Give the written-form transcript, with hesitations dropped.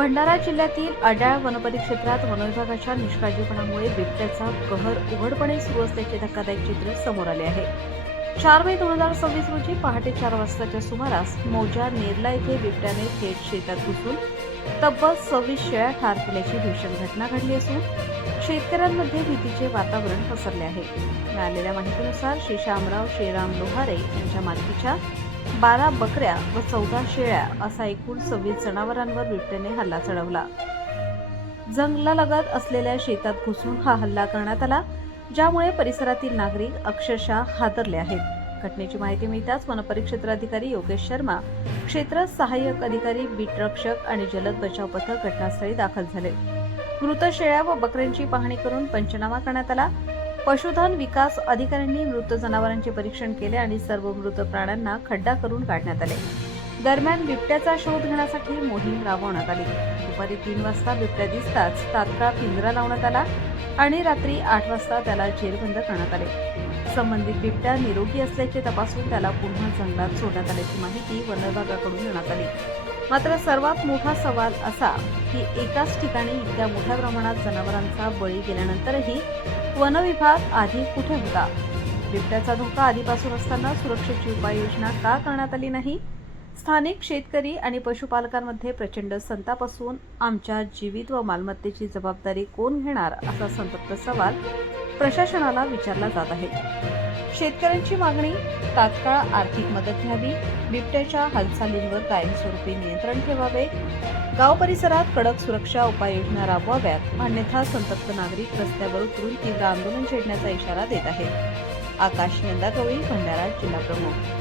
भंडारा जिल्ह्यातील अड्याळ वनपरिक्षेत्रात वनविभागाच्या निष्काळजीपणामुळे बिबट्याचा कहर उघडपणे सुरू असल्याचे धक्कादायक चित्र समोर आले आहे। 4 मे 2026 रोजी पहाटे 4 वाजताच्या सुमारास मौजा नेरला येथे बिबट्याने थेट शेतात घुसून तब्बल 26 शेळ्या ठार केल्याची भीषण घटना घडली असून शेतकऱ्यांमध्ये भीतीचे वातावरण पसरले आहे। मिळालेल्या माहितीनुसार श्री शामराव श्रीराम लोहारे यांच्या मालकीच्या 12 बकऱ्या व 14 शेळ्या असा एकूण 26 जनावरांवर बिबट्याने हल्ला चढवला। जंगलालगत असलेल्या शेतात घुसून हा हल्ला करण्यात आला, ज्यामुळे परिसरातील नागरिक अक्षरशः हादरले आहेत। घटनेची माहिती मिळताच वनपरिक्षेत्राधिकारी योगेश शर्मा, क्षेत्र सहाय्यक अधिकारी, बीटरक्षक आणि जलद बचाव पथक घटनास्थळी दाखल झाले। मृत शेळ्या व बकऱ्यांची पाहणी करून पंचनामा करण्यात आला। पशुधन विकास अधिकाऱ्यांनी मृत जनावरांचे परीक्षण केले आणि सर्व मृत प्राण्यांना खड्डा करून काढण्यात आले। दरम्यान बिबट्याचा शोध घेण्यासाठी मोहीम राबवण्यात आली। दुपारी 3 वाजता बिबट्या दिसताच तात्काळ पिंजरा लावण्यात आला आणि रात्री 8 वाजता त्याला जेरबंद करण्यात आले। संबंधित बिबट्या निरोगी असल्याचे तपासून त्याला पुन्हा जंगलात सोडण्यात आल्याची माहिती वन विभागाकडून देण्यात आली। मात्र सर्वात मोठा सवाल असा की एकाच ठिकाणी इतक्या मोठ्या प्रमाणात जनावरांचा बळी गेल्यानंतरही वन विभाग आधी कुठे होता? बिबट्याचा धोका आधीपासून असताना सुरक्षेची उपाययोजना का करण्यात आली नाही? स्थानिक शेतकरी आणि पशुपालकांमध्ये प्रचंड संताप असून आमच्या जीवित व मालमत्तेची जबाबदारी कोण घेणार असा संतप्त सवाल प्रशासनाला विचारला जात आहे। शेतकऱ्यांची मागणी तात्काळ आर्थिक मदत घ्यावी, बिबट्याच्या हालचालींवर कायमस्वरूपी नियंत्रण ठेवावे, गाव परिसरात कडक सुरक्षा उपाययोजना राबवाव्यात, अन्यथा संतप्त नागरिक रस्त्यावर उतरून तीव्र आंदोलन छेडण्याचा इशारा देत आहेत। आकाश नंदागवळी, भंडारा जिल्हा प्रमुख।